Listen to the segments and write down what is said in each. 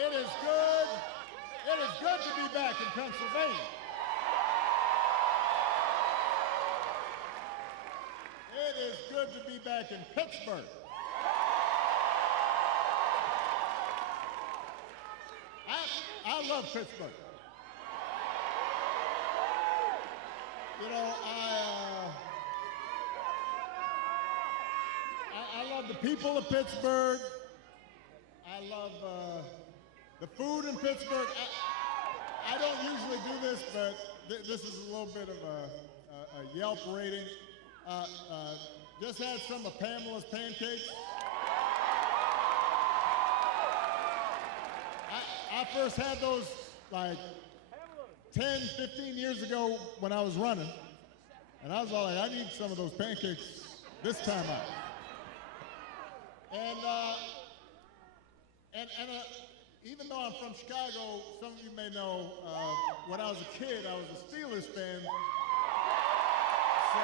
It is good. It is good to be back in Pennsylvania. It is good to be back in Pittsburgh. I love Pittsburgh. You know, I love the people of Pittsburgh. I love the food in Pittsburgh. I don't usually do this, but this is a little bit of a Yelp rating. Just had some of Pamela's pancakes. I first had those like 10, 15 years ago when I was running. And I was all like, I need some of those pancakes this time out. And even though I'm from Chicago, some of you may know, when I was a kid, I was a Steelers fan. So,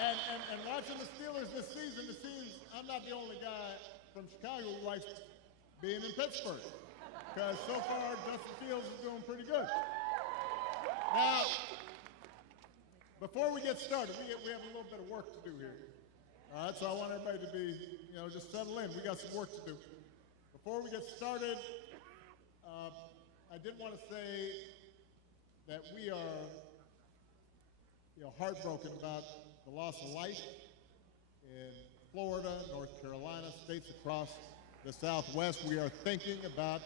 and watching the Steelers this season, it seems I'm not the only guy from Chicago who likes being in Pittsburgh. Because so far, Justin Fields is doing pretty good. Now, before we get started, we have a little bit of work to do here. All right, so I want everybody to be, just settle in. We got some work to do. Before we get started, I did want to say that we are, heartbroken about the loss of life in Florida, North Carolina, states across the Southwest. We are thinking about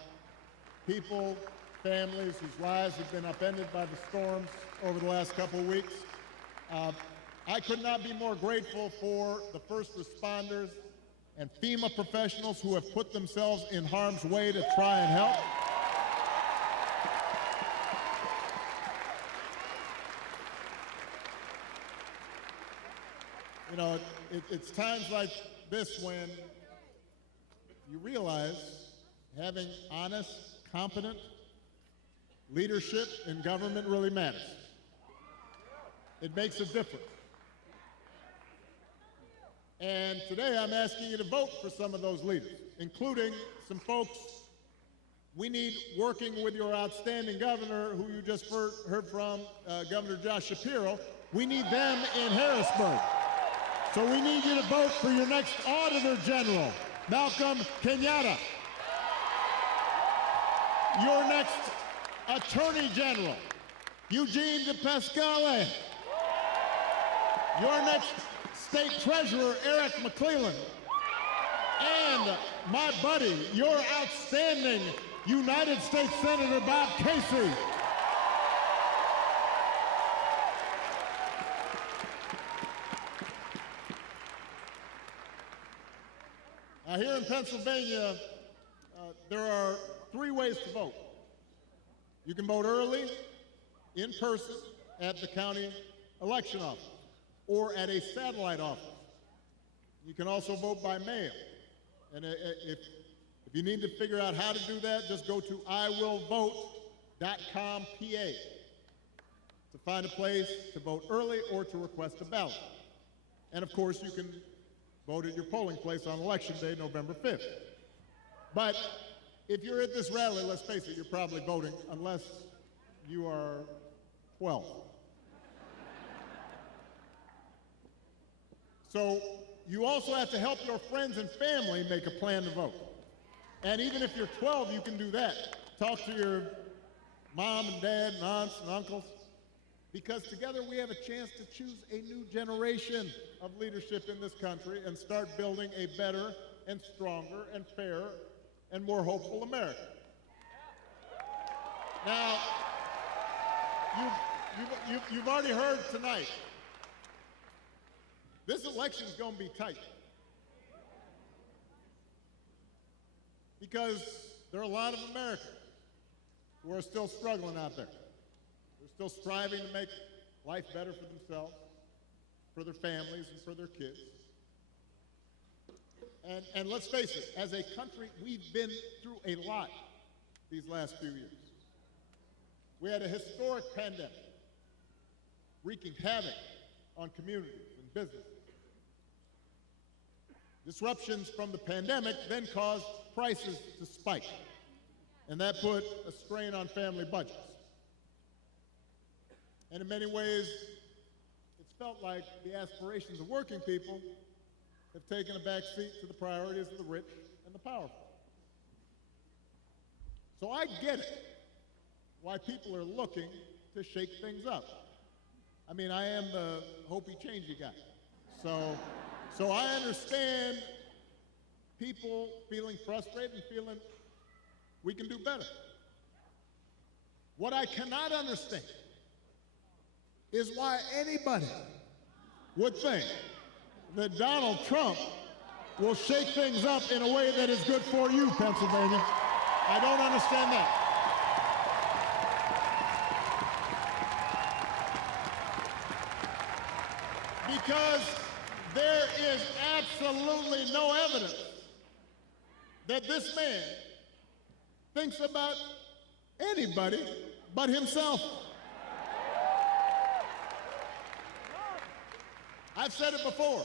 people, families whose lives have been upended by the storms over the last couple of weeks. I could not be more grateful for the first responders and FEMA professionals who have put themselves in harm's way to try and help. It's times like this when you realize having honest, competent leadership in government really matters. It makes a difference. And today I'm asking you to vote for some of those leaders, including some folks we need working with your outstanding governor, who you just heard from, Governor Josh Shapiro. We need them in Harrisburg. So we need you to vote for your next Auditor General, Malcolm Kenyatta. Your next Attorney General, Eugene DePasquale. Your next State Treasurer, Eric McClellan. And my buddy, your outstanding United States Senator Bob Casey. Now here in Pennsylvania, there are 3 ways to vote. You can vote early, in person, at the county election office, or at a satellite office. You can also vote by mail. And if you need to figure out how to do that, just go to iwillvote.com PA to find a place to vote early or to request a ballot. And of course, you can vote at your polling place on Election Day, November 5th. But if you're at this rally, let's face it, you're probably voting unless you are 12. So you also have to help your friends and family make a plan to vote. And even if you're 12, you can do that. Talk to your mom and dad and aunts and uncles, because together we have a chance to choose a new generation of leadership in this country and start building a better and stronger and fairer and more hopeful America. Now, you've already heard tonight, this election is going to be tight, because there are a lot of Americans who are still struggling out there. They're still striving to make life better for themselves, for their families, and for their kids. And let's face it, as a country, we've been through a lot these last few years. We had a historic pandemic wreaking havoc on communities and businesses. Disruptions from the pandemic then caused prices to spike, and that put a strain on family budgets. And in many ways, it's felt like the aspirations of working people have taken a back seat to the priorities of the rich and the powerful. So I get it, why people are looking to shake things up. I mean, I am the hopey-changey guy. So I understand people feeling frustrated and feeling we can do better. What I cannot understand is why anybody would think that Donald Trump will shake things up in a way that is good for you, Pennsylvania. I don't understand that. Because there is absolutely no evidence that this man thinks about anybody but himself. I've said it before.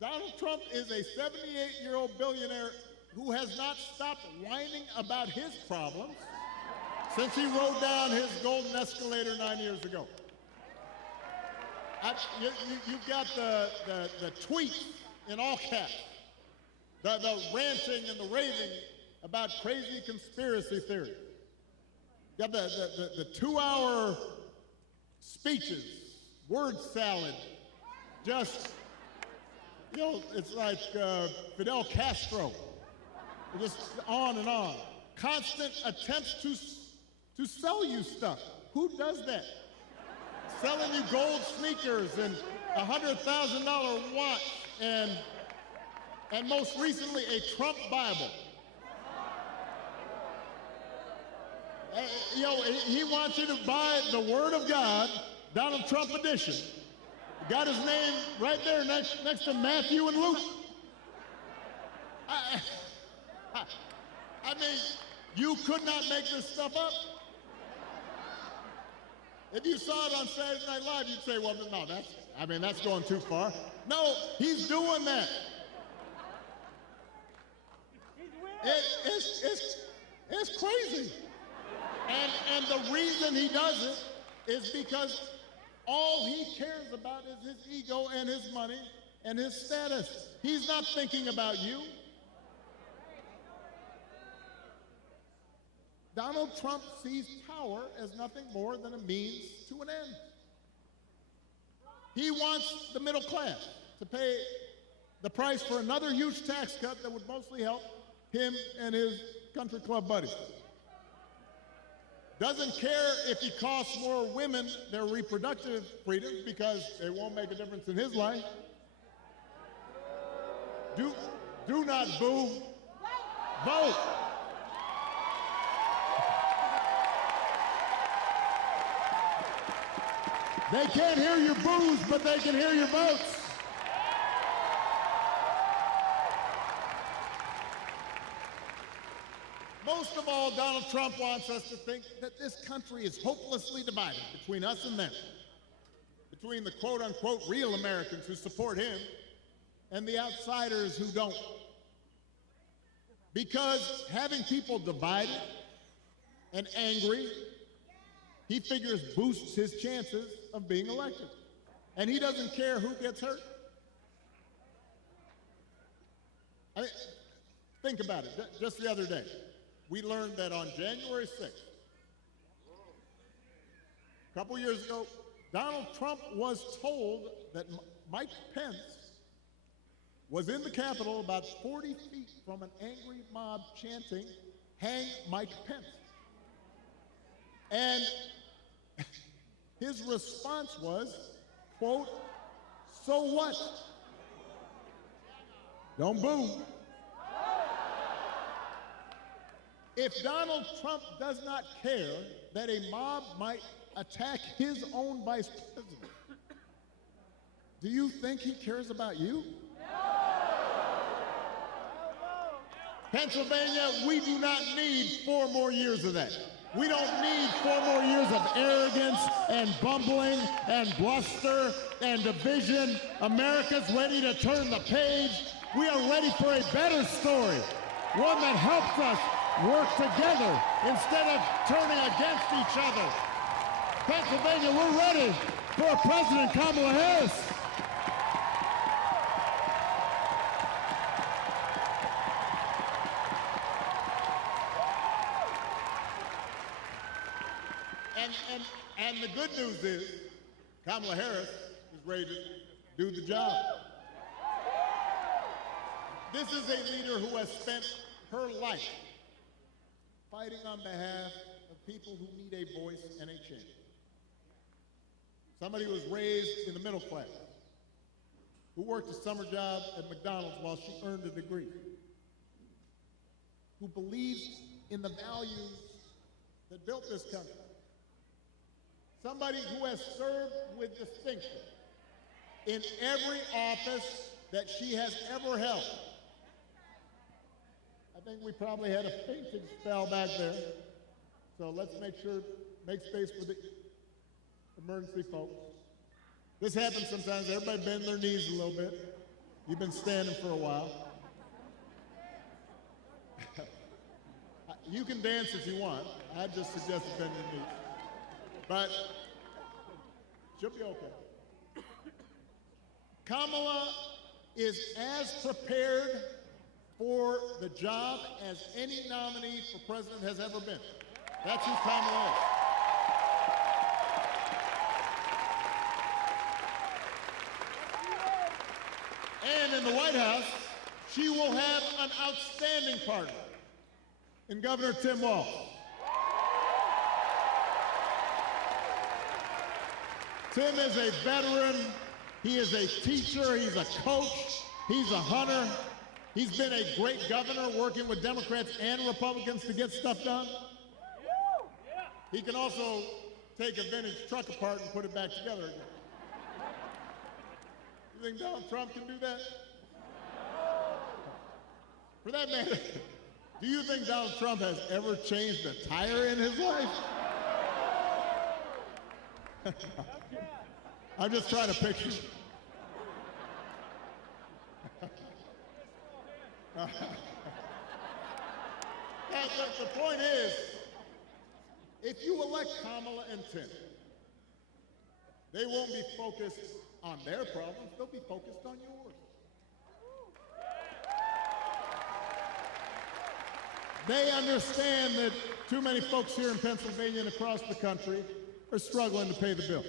Donald Trump is a 78-year-old billionaire who has not stopped whining about his problems since he rode down his golden escalator 9 years ago. You've got the tweets in all caps, the ranting and the raving about crazy conspiracy theories. You have the 2-hour speeches, word salad, just, you know, it's like Fidel Castro, just on and on. Constant attempts to sell you stuff. Who does that? Selling you gold sneakers and a $100,000 watch and most recently a Trump Bible. You know, he wants you to buy the Word of God, Donald Trump edition. Got his name right there next to Matthew and Luke. I mean, you could not make this stuff up. If you saw it on Saturday Night Live, you'd say, well, no, that's going too far. No, he's doing that. It's crazy. And the reason he does it is because all he cares about is his ego and his money and his status. He's not thinking about you. Donald Trump sees power as nothing more than a means to an end. He wants the middle class to pay the price for another huge tax cut that would mostly help him and his country club buddies. Doesn't care if he costs more women their reproductive freedoms because it won't make a difference in his life. Do not boo. Vote. They can't hear your boos, but they can hear your votes. Most of all, Donald Trump wants us to think that this country is hopelessly divided between us and them, between the quote-unquote real Americans who support him and the outsiders who don't. Because having people divided and angry, he figures boosts his chances of being elected. And he doesn't care who gets hurt. I mean, think about it. Just the other day, we learned that on January 6th, a couple years ago, Donald Trump was told that Mike Pence was in the Capitol about 40 feet from an angry mob chanting, "Hang Mike Pence." And his response was, quote, "So what? Don't boo." If Donald Trump does not care that a mob might attack his own vice president, do you think he cares about you? Pennsylvania, we do not need 4 more years of that. We don't need 4 more years of arrogance and bumbling and bluster and division. America's ready to turn the page. We are ready for a better story, one that helps us work together instead of turning against each other. Pennsylvania, we're ready for President Kamala Harris. And the good news is Kamala Harris is ready to do the job. This is a leader who has spent her life fighting on behalf of people who need a voice and a change. Somebody who was raised in the middle class, who worked a summer job at McDonald's while she earned a degree, who believes in the values that built this country. Somebody who has served with distinction in every office that she has ever held. I think we probably had a fainting spell back there. So let's make space for the emergency folks. This happens sometimes. Everybody bend their knees a little bit. You've been standing for a while. You can dance if you want. I just suggest bend your knees. But she'll be okay. Kamala is as prepared for the job as any nominee for president has ever been. That's who Kamala is. And in the White House, she will have an outstanding partner in Governor Tim Walz. Tim is a veteran, he is a teacher, he's a coach, he's a hunter. He's been a great governor working with Democrats and Republicans to get stuff done. He can also take a vintage truck apart and put it back together again. You think Donald Trump can do that? For that matter, do you think Donald Trump has ever changed a tire in his life? I'm just trying to picture. The point is, if you elect Kamala and Tim, they won't be focused on their problems, they'll be focused on yours. They understand that too many folks here in Pennsylvania and across the country are struggling to pay the bills.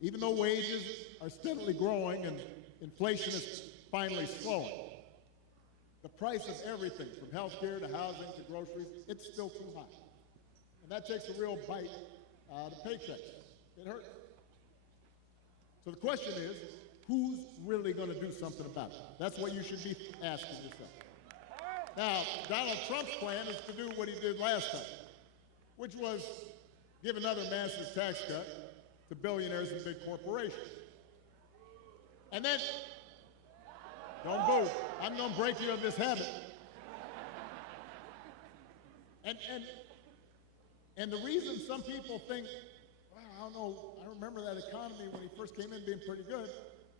Even though wages are steadily growing and inflation is finally slowing, the price of everything, from health care to housing to groceries, it's still too high. And that takes a real bite out of paychecks. It hurts. So the question is, who's really going to do something about it? That's what you should be asking yourself. Now, Donald Trump's plan is to do what he did last time, which was give another massive tax cut to billionaires and big corporations. And then, don't boo, I'm going to break you of this habit. And the reason some people think, well, I don't know, I remember that economy when he first came in being pretty good.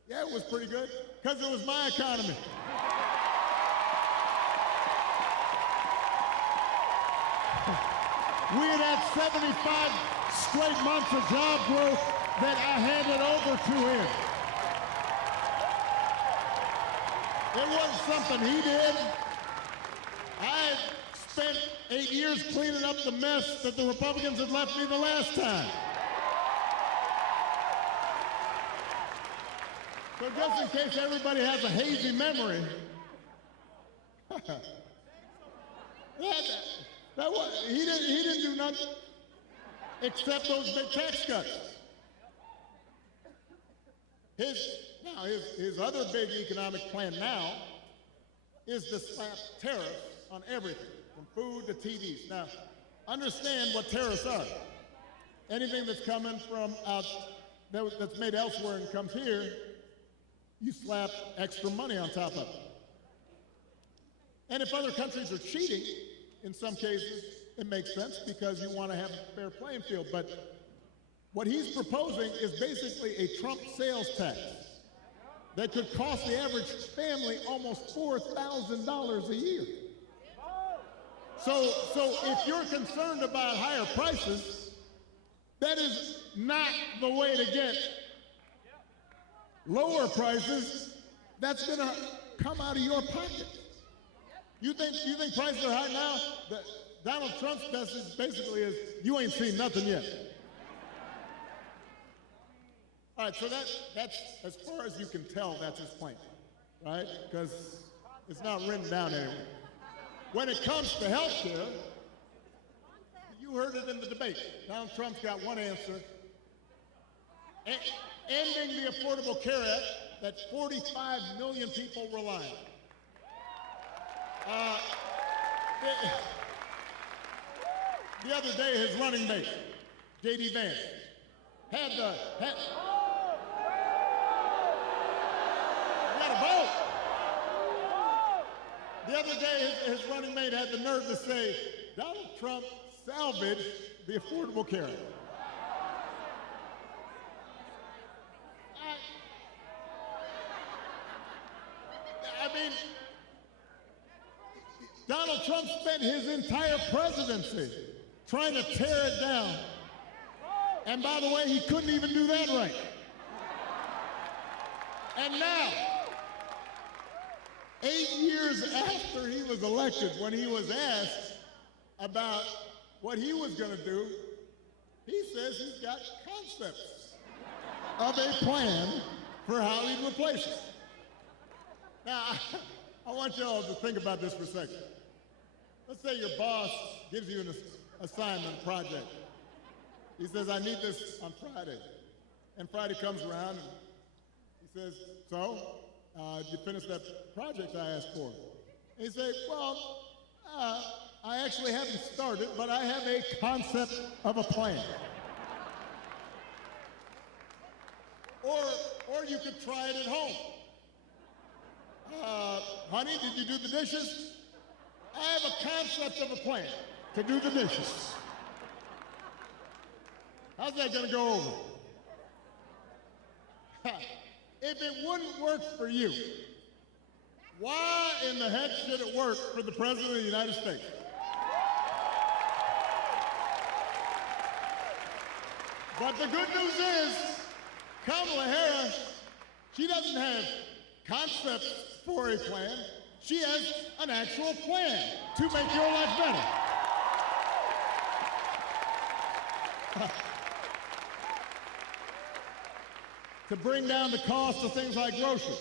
Yeah, it was pretty good, because it was my economy. We had had 75 straight months of job growth that I handed over to him. It wasn't something he did. I spent 8 years cleaning up the mess that the Republicans had left me the last time. So just in case everybody has a hazy memory, he didn't do nothing except those big tax cuts. His other big economic plan now is to slap tariffs on everything, from food to TVs. Now, understand what tariffs are. Anything that's coming from that's made elsewhere and comes here, you slap extra money on top of it. And if other countries are cheating, in some cases, it makes sense because you want to have a fair playing field. But what he's proposing is basically a Trump sales tax that could cost the average family almost $4,000 a year. So if you're concerned about higher prices, that is not the way to get lower prices. That's going to come out of your pocket. You think prices are high now? Donald Trump's message basically is, you ain't seen nothing yet. All right, so that's, as far as you can tell, that's his plan, right? Because it's not written down anywhere. When it comes to health care, you heard it in the debate. Donald Trump's got one answer. Ending the Affordable Care Act that 45 million people rely on. The other day, his running mate, J.D. Vance, had the other day, his running mate had the nerve to say, Donald Trump salvaged the Affordable Care Act. I mean, Donald Trump spent his entire presidency trying to tear it down. And by the way, he couldn't even do that right. And now, 8 years after he was elected, when he was asked about what he was going to do, he says he's got concepts of a plan for how he'd replace it. Now, I want you all to think about this for a second. Let's say your boss gives you an assignment, project. He says, I need this on Friday. And Friday comes around and he says, so, did you finish that project I asked for? And he says, well, I actually haven't started, but I have a concept of a plan. Or you could try it at home. Honey, did you do the dishes? I have a concept of a plan to do the dishes. How's that going to go over? If it wouldn't work for you, why in the heck should it work for the President of the United States? But the good news is, Kamala Harris, she doesn't have concepts for a plan. She has an actual plan to make your life better. To bring down the cost of things like groceries.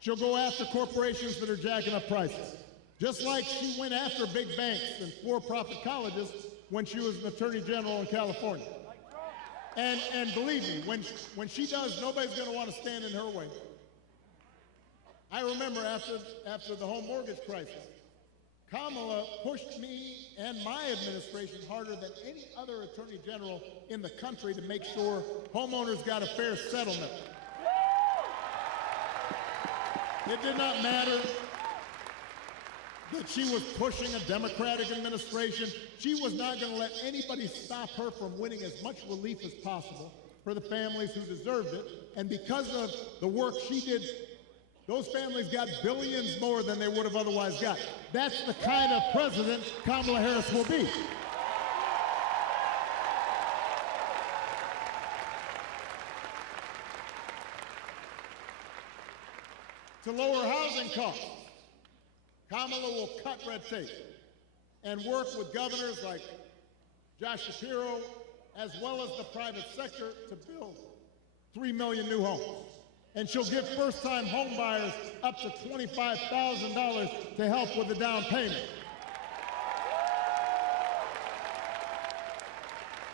She'll go after corporations that are jacking up prices. Just like she went after big banks and for-profit colleges when she was an attorney general in California. And believe me, when she does, nobody's going to want to stand in her way. I remember after the home mortgage crisis, Kamala pushed me and my administration harder than any other attorney general in the country to make sure homeowners got a fair settlement. It did not matter that she was pushing a Democratic administration. She was not going to let anybody stop her from winning as much relief as possible for the families who deserved it. And because of the work she did, those families got billions more than they would have otherwise got. That's the kind of president Kamala Harris will be. To lower housing costs, Kamala will cut red tape and work with governors like Josh Shapiro, as well as the private sector, to build 3 million new homes. And she'll give first-time home buyers up to $25,000 to help with the down payment.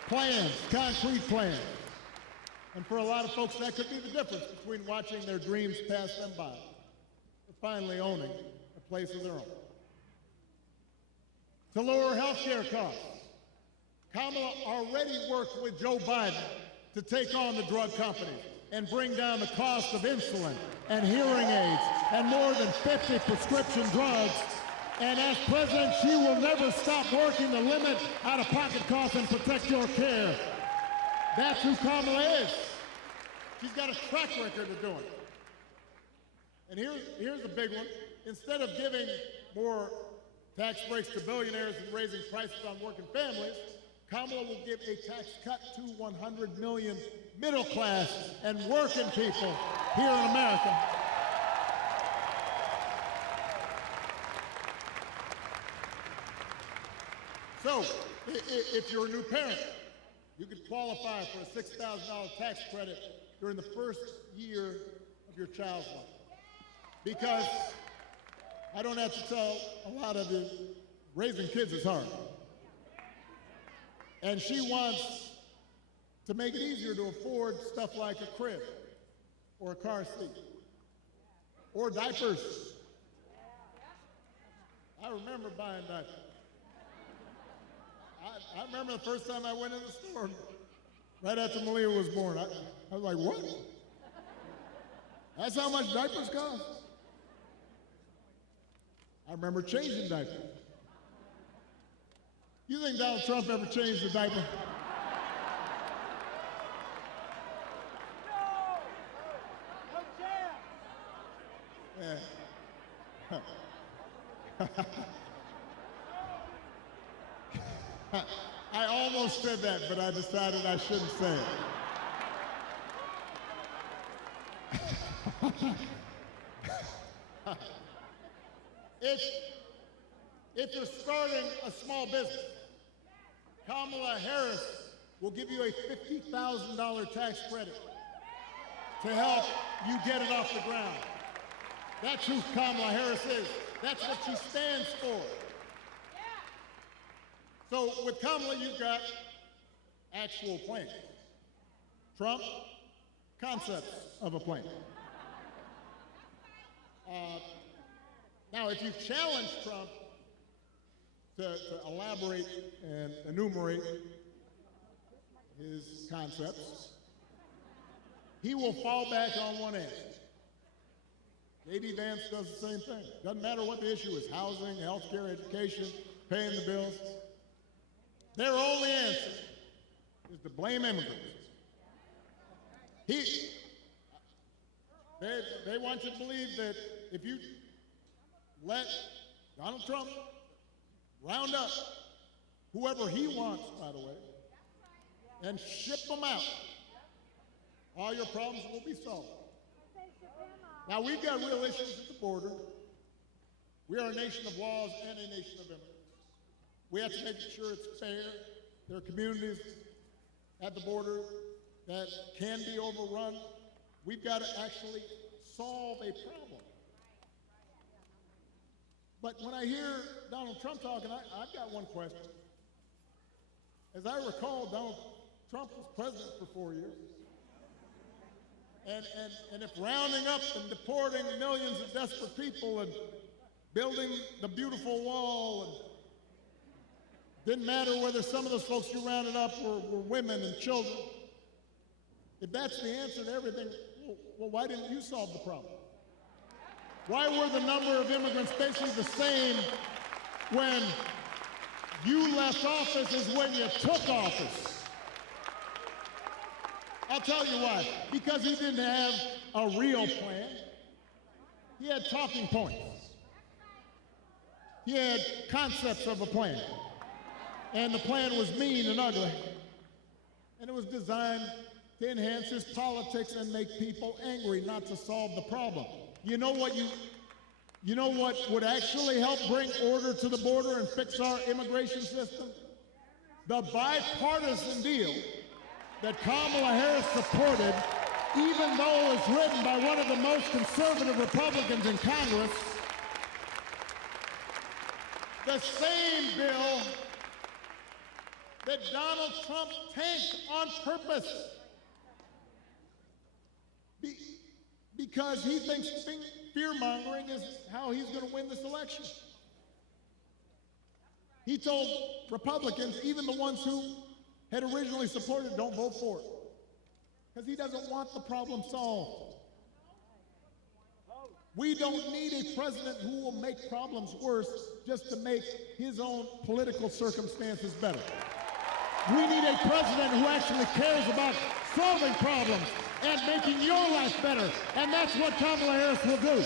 Plans, concrete plans. And for a lot of folks, that could be the difference between watching their dreams pass them by or finally owning a place of their own. To lower health care costs, Kamala already worked with Joe Biden to take on the drug companies and bring down the cost of insulin and hearing aids and more than 50 prescription drugs And as president, she will never stop working to limit out-of-pocket costs and protect your care. That's who Kamala is. She's got a track record of doing it. And here's a big one. Instead of giving more tax breaks to billionaires and raising prices on working families, Kamala will give a tax cut to 100 million middle class and working people here in America. So, if you're a new parent, you could qualify for a $6,000 tax credit during the first year of your child's life. Because I don't have to tell a lot of you, raising kids is hard. And she wants to make it easier to afford stuff like a crib or a car seat or diapers. I remember buying diapers. I remember the first time I went in the store, right after Malia was born. I was like, what? That's how much diapers cost? I remember changing diapers. You think Donald Trump ever changed a diaper? Yeah. I almost said that, but I decided I shouldn't say it. If you're starting a small business, Kamala Harris will give you a $50,000 tax credit to help you get it off the ground. That's who Kamala Harris is. That's what she stands for. So with Kamala, you've got actual plans. Trump, concepts of a plan. Now, if you challenge Trump to elaborate and enumerate his concepts, he will fall back on one answer. J.D. Vance does the same thing. Doesn't matter what the issue is, housing, health care, education, paying the bills. Their only answer is to blame immigrants. They want you to believe that if you let Donald Trump round up whoever he wants, by the way, and ship them out, all your problems will be solved. Now, we've got real issues at the border. We are a nation of laws and a nation of immigrants. We have to make sure it's fair. There are communities at the border that can be overrun. We've got to actually solve a problem. But when I hear Donald Trump talking, I've got one question. As I recall, Donald Trump was president for 4 years. And if rounding up and deporting millions of desperate people and building the beautiful wall, and didn't matter whether some of those folks you rounded up were women and children, if that's the answer to everything, well, why didn't you solve the problem? Why were the number of immigrants basically the same when you left office as when you took office? I'll tell you why. Because he didn't have a real plan. He had talking points. He had concepts of a plan. And the plan was mean and ugly. And it was designed to enhance his politics and make people angry, not to solve the problem. You know what would actually help bring order to the border and fix our immigration system? The bipartisan deal that Kamala Harris supported, even though it was written by one of the most conservative Republicans in Congress, the same bill that Donald Trump tanked on purpose because he thinks fear-mongering is how he's going to win this election. He told Republicans, even the ones who had originally supported, don't vote for it, because he doesn't want the problem solved. We don't need a president who will make problems worse just to make his own political circumstances better. We need a president who actually cares about solving problems and making your life better, and that's what Kamala Harris will do.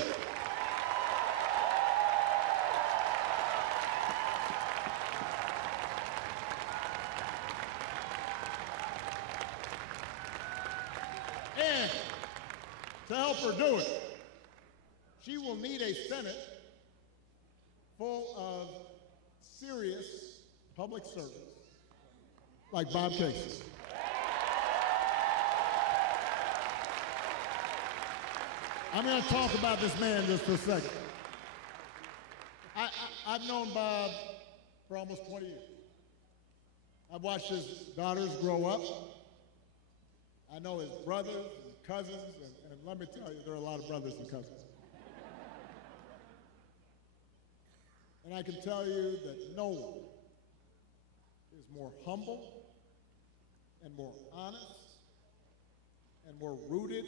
And to help her do it, she will need a Senate full of serious public servants like Bob Casey. I'm going to talk about this man just for a second. I've known Bob for almost 20 years. I've watched his daughters grow up. I know his brothers and cousins, and let me tell you, there are a lot of brothers and cousins. And I can tell you that no one is more humble and more honest and more rooted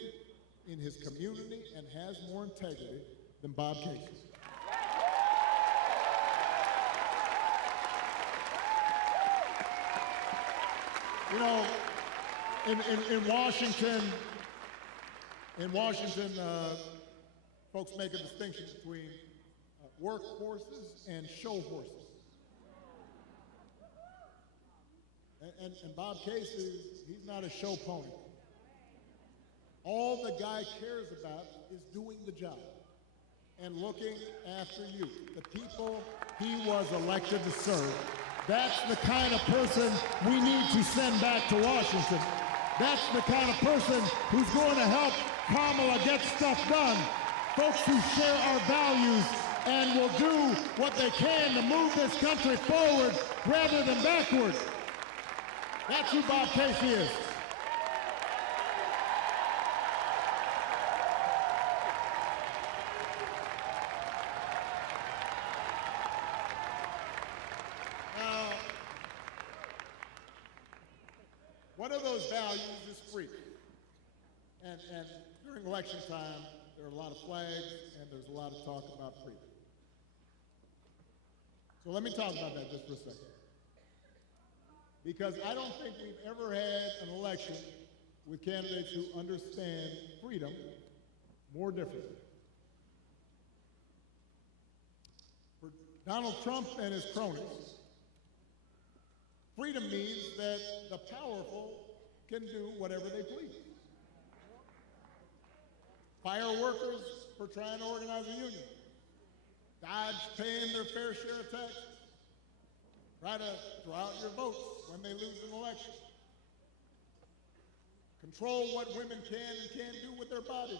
in his community and has more integrity than Bob Casey. You know, in Washington, folks make a distinction between work horses and show horses. And Bob Casey, he's not a show pony. All the guy cares about is doing the job and looking after you, the people he was elected to serve. That's the kind of person we need to send back to Washington. That's the kind of person who's going to help Kamala get stuff done. Folks who share our values and will do what they can to move this country forward rather than backward. That's who Bob Casey is. Now, one of those values is freedom. And during election time, there are a lot of flags and there's a lot of talk about freedom. So let me talk about that just for a second. Because I don't think we've ever had an election with candidates who understand freedom more differently. For Donald Trump and his cronies, freedom means that the powerful can do whatever they please. Fire workers for trying to organize a union. Dodge paying their fair share of taxes. Try to throw out your votes when they lose an election. Control what women can and can't do with their bodies.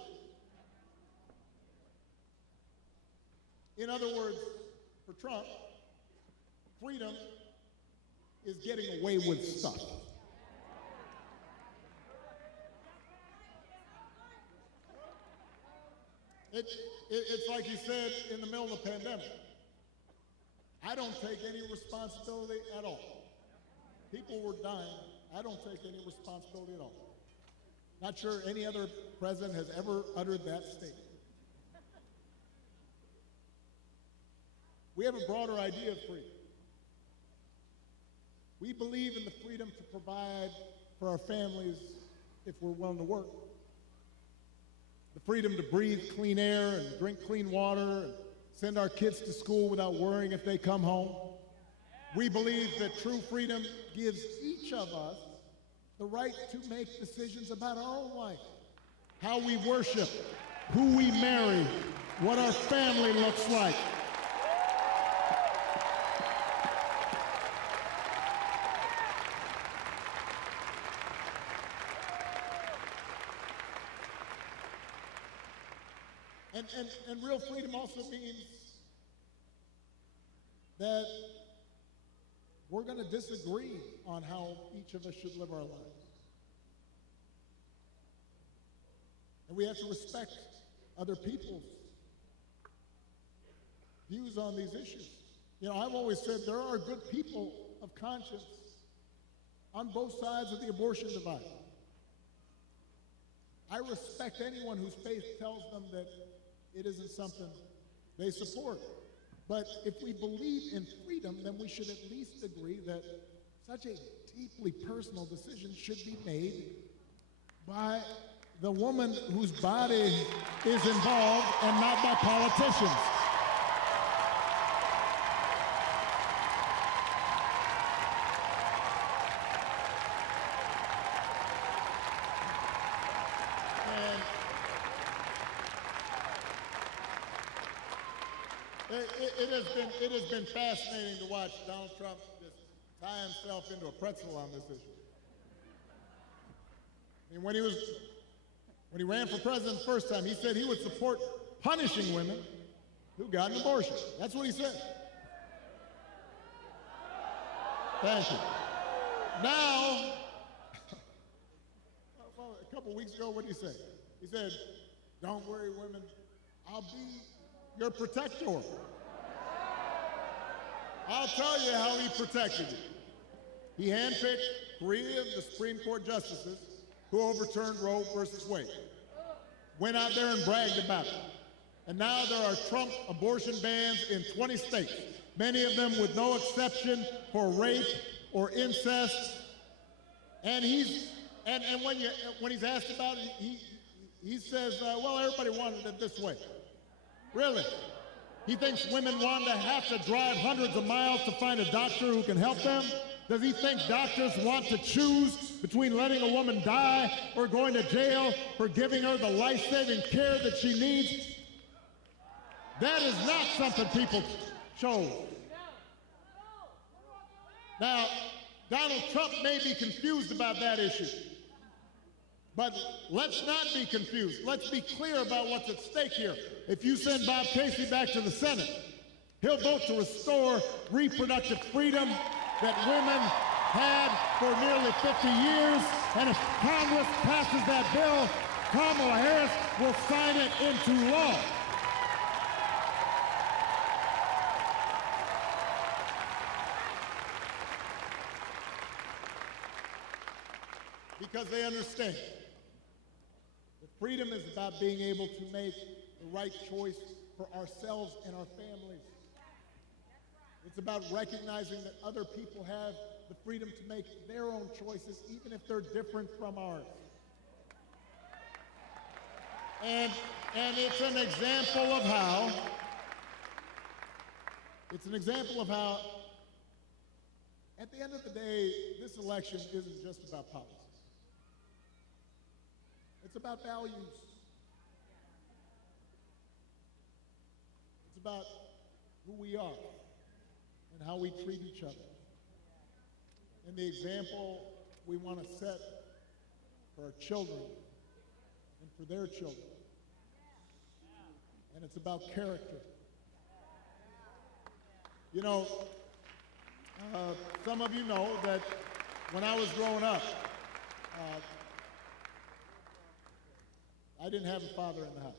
In other words, for Trump, freedom is getting away with stuff. It's like he said in the middle of the pandemic. I don't take any responsibility at all. People were dying. I don't take any responsibility at all. Not sure any other president has ever uttered that statement. We have a broader idea of freedom. We believe in the freedom to provide for our families if we're willing to work. The freedom to breathe clean air and drink clean water and send our kids to school without worrying if they come home. We believe that true freedom gives each of us the right to make decisions about our own life, how we worship, who we marry, what our family looks like. And real freedom also means that we're going to disagree on how each of us should live our lives. And we have to respect other people's views on these issues. You know, I've always said there are good people of conscience on both sides of the abortion divide. I respect anyone whose faith tells them that it isn't something they support. But if we believe in freedom, then we should at least agree that such a deeply personal decision should be made by the woman whose body is involved and not by politicians. It has been fascinating to watch Donald Trump just tie himself into a pretzel on this issue. I mean, when he ran for president the first time, he said he would support punishing women who got an abortion. That's what he said. Thank you. Now, well, a couple weeks ago, what did he say? He said, "Don't worry, women, I'll be your protector. I'll tell you how he protected you." He handpicked 3 of the Supreme Court justices who overturned Roe versus Wade. Went out there and bragged about it. And now there are Trump abortion bans in 20 states, many of them with no exception for rape or incest. And when he's asked about it, he says, well, everybody wanted it this way. Really? He thinks women want to have to drive hundreds of miles to find a doctor who can help them? Does he think doctors want to choose between letting a woman die or going to jail for giving her the life-saving care that she needs? That is not something people chose. Now, Donald Trump may be confused about that issue, but let's not be confused. Let's be clear about what's at stake here. If you send Bob Casey back to the Senate, he'll vote to restore reproductive freedom that women had for nearly 50 years. And if Congress passes that bill, Kamala Harris will sign it into law. Because they understand that freedom is about being able to make the right choice for ourselves and our families. It's about recognizing that other people have the freedom to make their own choices, even if they're different from ours. And it's an example of how, at the end of the day, this election isn't just about politics. It's about values. It's about who we are and how we treat each other. And the example we want to set for our children and for their children. And it's about character. You know, some of you know that when I was growing up, I didn't have a father in the house.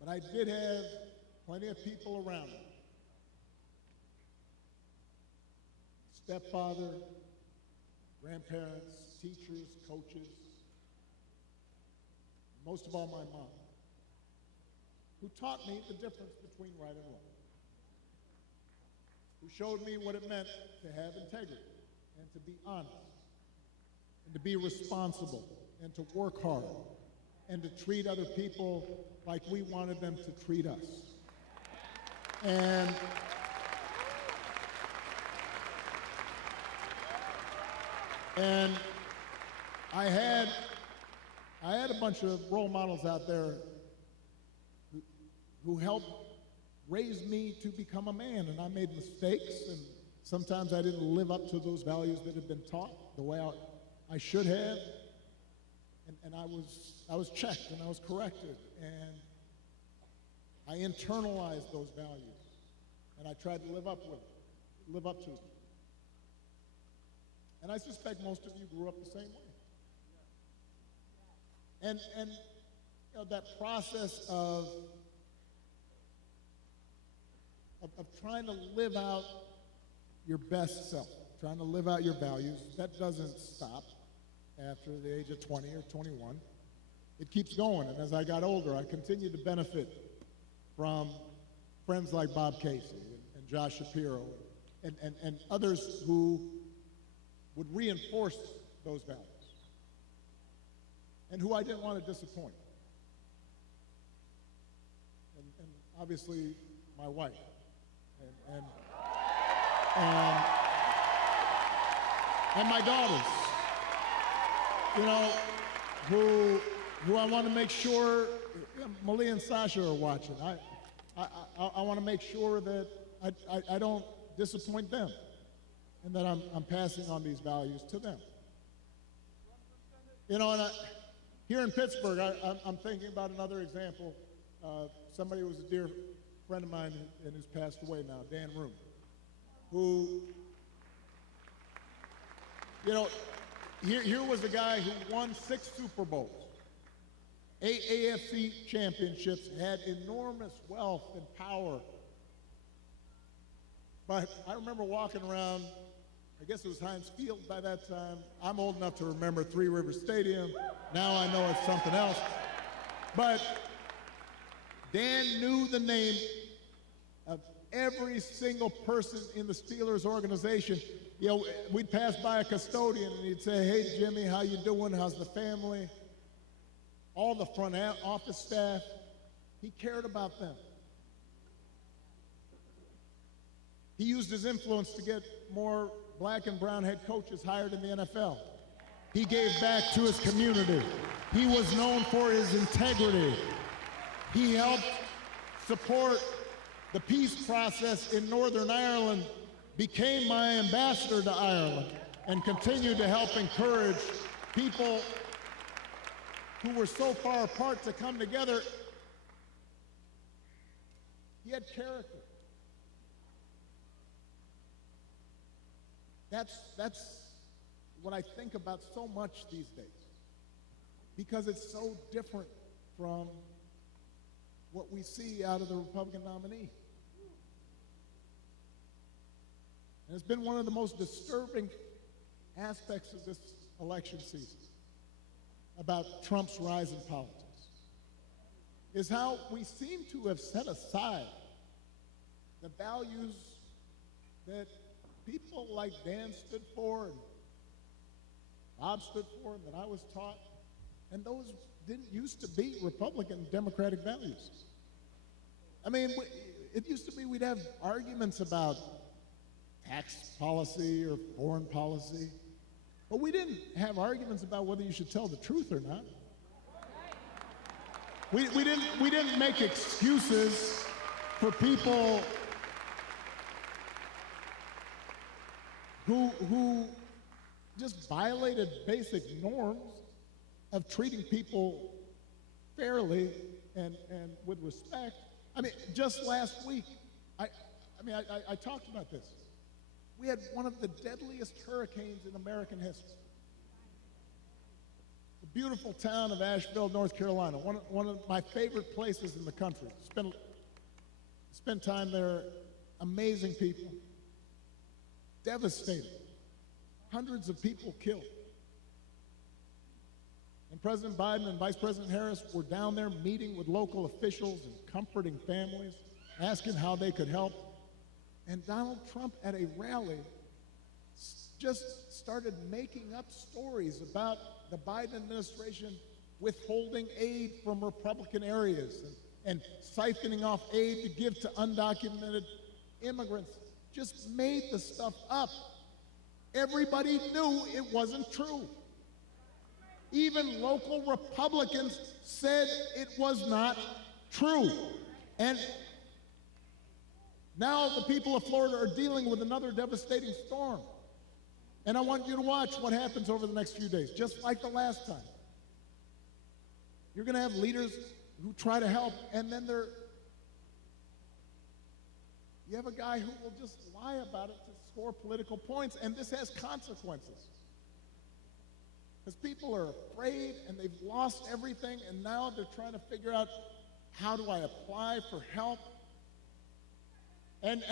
But I did have plenty of people around me. Stepfather, grandparents, teachers, coaches, most of all my mom, who taught me the difference between right and wrong, who showed me what it meant to have integrity and to be honest and to be responsible and to work hard and to treat other people like we wanted them to treat us. And I had a bunch of role models out there who helped raise me to become a man, and I made mistakes, and sometimes I didn't live up to those values that had been taught the way I should have, and I was checked and I was corrected, and I internalized those values, and I tried to live up to them. And I suspect most of you grew up the same way. And you know, that process of trying to live out your best self, trying to live out your values, that doesn't stop after the age of 20 or 21. it keeps going. And as I got older, I continued to benefit from friends like Bob Casey and Josh Shapiro and others who would reinforce those values and who I didn't want to disappoint. And obviously, my wife. And my daughters, you know, who I want to make sure, Malia and Sasha are watching. I want to make sure that I don't disappoint them and that I'm passing on these values to them. You know, and here in Pittsburgh, I'm thinking about another example. Somebody who was a dear friend of mine and who's passed away now, Dan Room, who, you know, here was a guy who won 6 Super Bowls, 8 AFC championships, had enormous wealth and power. But I remember walking around, I guess it was Heinz Field by that time. I'm old enough to remember Three Rivers Stadium. Now I know it's something else. But Dan knew the name of every single person in the Steelers organization. You know, we'd pass by a custodian and he'd say, "Hey, Jimmy, how you doing? How's the family?" All the front office staff, he cared about them. He used his influence to get more black and brown head coaches hired in the NFL. He gave back to his community. He was known for his integrity. He helped support the peace process in Northern Ireland, became my ambassador to Ireland, and continued to help encourage people who were so far apart to come together. He had character. That's what I think about so much these days, because it's so different from what we see out of the Republican nominee. And it's been one of the most disturbing aspects of this election season about Trump's rise in politics, is how we seem to have set aside the values that people like Dan stood for and Bob stood for and that I was taught, and those didn't used to be Republican Democratic values. I mean, it used to be we'd have arguments about tax policy or foreign policy, but we didn't have arguments about whether you should tell the truth or not. We didn't make excuses for people who just violated basic norms of treating people fairly and with respect. I mean, just last week, I talked about this. We had one of the deadliest hurricanes in American history. The beautiful town of Asheville, North Carolina, one of my favorite places in the country. Spent time there, amazing people, devastated, hundreds of people killed. And President Biden and Vice President Harris were down there meeting with local officials and comforting families, asking how they could help. And Donald Trump at a rally just started making up stories about the Biden administration withholding aid from Republican areas and siphoning off aid to give to undocumented immigrants. Just made the stuff up. Everybody knew it wasn't true. Even local Republicans said it was not true. And now the people of Florida are dealing with another devastating storm. And I want you to watch what happens over the next few days, just like the last time. You're going to have leaders who try to help, and then you have a guy who will just lie about it to score political points, and this has consequences. Because people are afraid, and they've lost everything, and now they're trying to figure out, how do I apply for help? And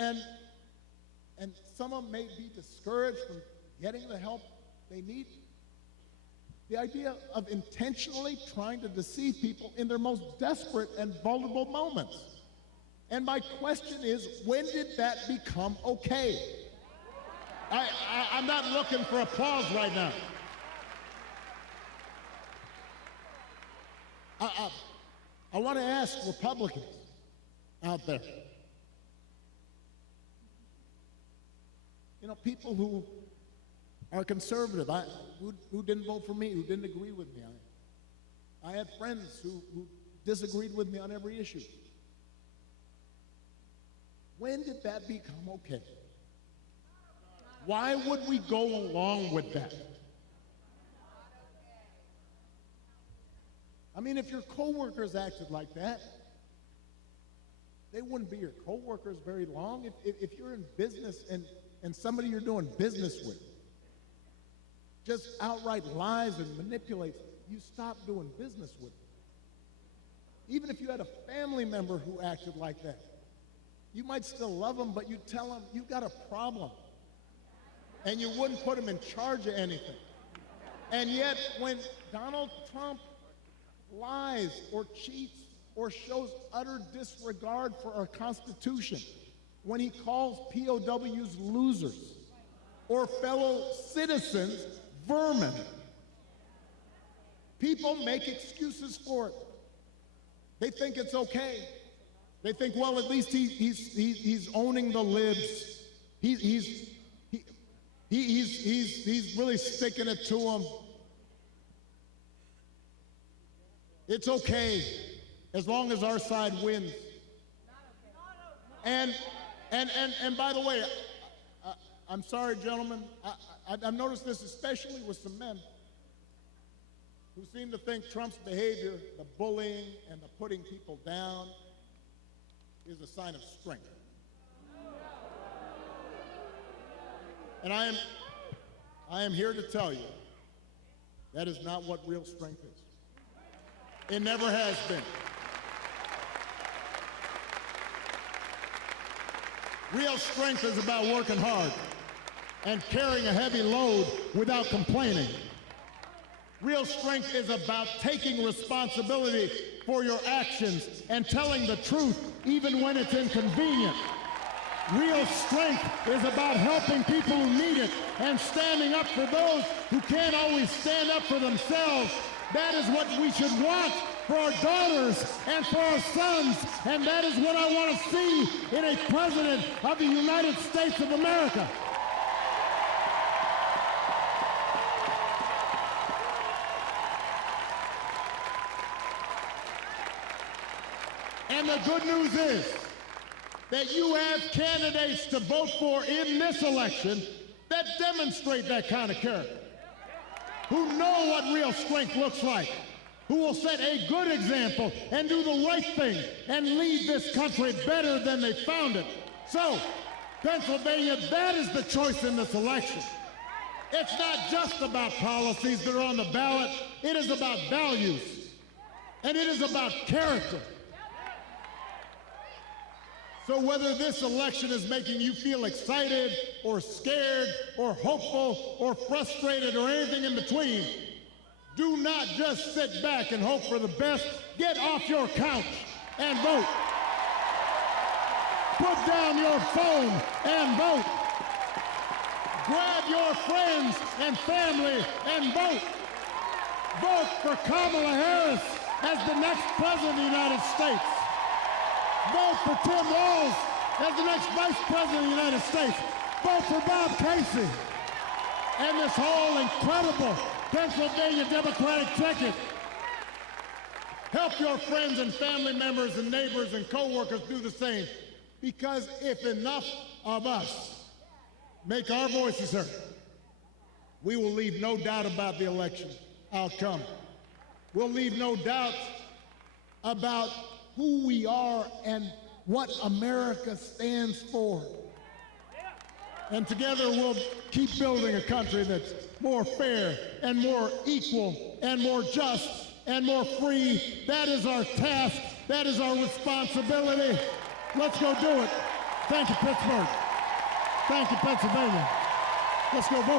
some of them may be discouraged from getting the help they need. The idea of intentionally trying to deceive people in their most desperate and vulnerable moments. And my question is, when did that become okay? I'm not looking for applause right now. I want to ask Republicans out there, you know, people who are conservative, who didn't vote for me, who didn't agree with me. I had friends who disagreed with me on every issue. When did that become okay? Why would we go along with that? I mean, if your coworkers acted like that, they wouldn't be your coworkers very long. If you're in business and somebody you're doing business with just outright lies and manipulates, you stop doing business with them. Even if you had a family member who acted like that, you might still love them, but you tell them you've got a problem. And you wouldn't put them in charge of anything. And yet, when Donald Trump lies or cheats or shows utter disregard for our Constitution, when he calls POWs losers or fellow citizens vermin, people make excuses for it. They think it's okay. They think, well, at least he's owning the libs. He's really sticking it to them. It's okay as long as our side wins. And by the way, I'm sorry, gentlemen, I've noticed this especially with some men who seem to think Trump's behavior, the bullying and the putting people down, is a sign of strength. And I am here to tell you that is not what real strength is. It never has been. Real strength is about working hard and carrying a heavy load without complaining. Real strength is about taking responsibility for your actions and telling the truth even when it's inconvenient. Real strength is about helping people who need it and standing up for those who can't always stand up for themselves. That is what we should want for our daughters and for our sons, and that is what I want to see in a president of the United States of America. And the good news is that you have candidates to vote for in this election that demonstrate that kind of character, who know what real strength looks like, who will set a good example and do the right thing and lead this country better than they found it. So, Pennsylvania, that is the choice in this election. It's not just about policies that are on the ballot. It is about values, and it is about character. So whether this election is making you feel excited or scared or hopeful or frustrated or anything in between, do not just sit back and hope for the best. Get off your couch and vote. Put down your phone and vote. Grab your friends and family and vote. Vote for Kamala Harris as the next president of the United States. Vote for Tim Walz as the next Vice President of the United States. Vote for Bob Casey and this whole incredible Pennsylvania Democratic ticket. Help your friends and family members and neighbors and co-workers do the same. Because if enough of us make our voices heard, we will leave no doubt about the election outcome. We'll leave no doubt about who we are and what America stands for. And together we'll keep building a country that's more fair and more equal and more just and more free. That is our task. That is our responsibility. Let's go do it. Thank you, Pittsburgh. Thank you, Pennsylvania. Let's go vote.